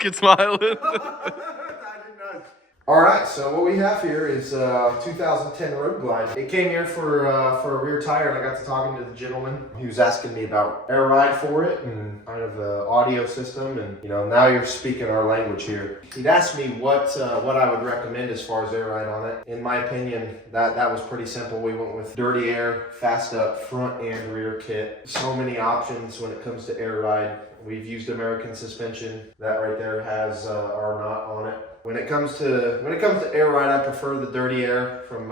fucking smiling. All right, so what we have here is 2010 Road Glide. It came here for a rear tire, and I got to talking to the gentleman. He was asking me about air ride for it and kind of the audio system, and you know, now you're speaking our language here. He'd asked me what I would recommend as far as air ride on it. In my opinion, that was pretty simple. We went with dirty air, fast up front and rear kit. So many options when it comes to air ride. We've used American suspension. That right there has our knot on it. When it comes to air ride, I prefer the dirty air from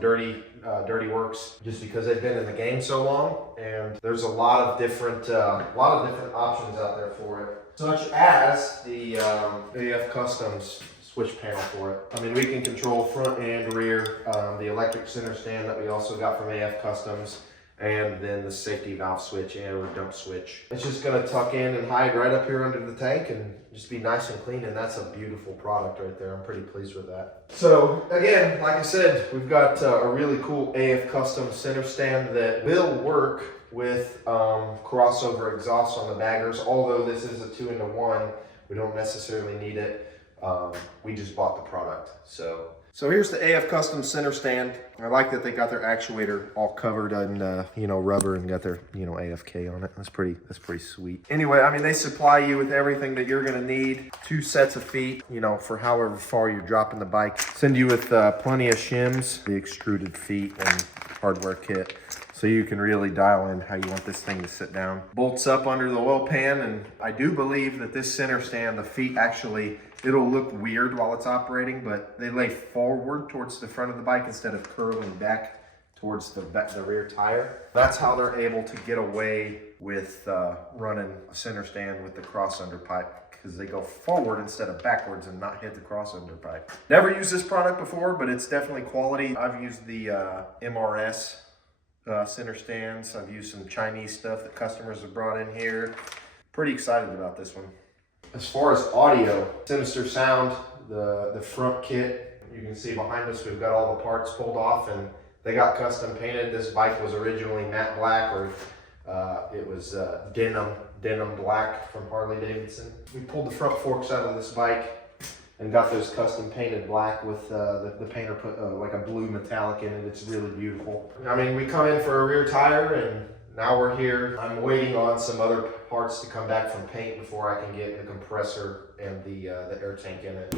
Dirty Works, just because they've been in the game so long, and there's a lot of different options out there for it, such as the AF Customs switch panel for it. I mean, we can control front and rear, the electric center stand that we also got from AF Customs, and then the safety valve switch and dump switch. It's just gonna tuck in and hide right up here under the tank and just be nice and clean, and that's a beautiful product right there. I'm pretty pleased with that. So again, like I said, we've got a really cool AF Custom center stand that will work with crossover exhaust on the baggers. Although this is a 2-in-1, we don't necessarily need it. We just bought the product. So here's the AF Custom center stand. I like that they got their actuator all covered in you know, rubber, and got their, you know, AFK on it. That's pretty sweet. Anyway, I mean, they supply you with everything that you're gonna need. 2 sets of feet, you know, for however far you're dropping the bike. Send you with plenty of shims, the extruded feet and hardware kit, so you can really dial in how you want this thing to sit down. Bolts up under the oil pan, and I do believe that this center stand, the feet actually, it'll look weird while it's operating, but they lay forward towards the front of the bike instead of curling back towards the rear tire. That's how they're able to get away with running a center stand with the cross under pipe, because they go forward instead of backwards and not hit the cross under pipe. Never used this product before, but it's definitely quality. I've used the MRS center stands. I've used some Chinese stuff that customers have brought in here. Pretty excited about this one. As far as audio, Sinister Sound, the front kit, you can see behind us, we've got all the parts pulled off, and they got custom painted. This bike was originally matte black, or it was denim black from Harley Davidson. We pulled the front forks out of this bike and got those custom painted black with the painter put like a blue metallic in it. It's really beautiful. I mean, we come in for a rear tire, and now we're here. I'm waiting on some other parts to come back from paint before I can get the compressor and the air tank in it.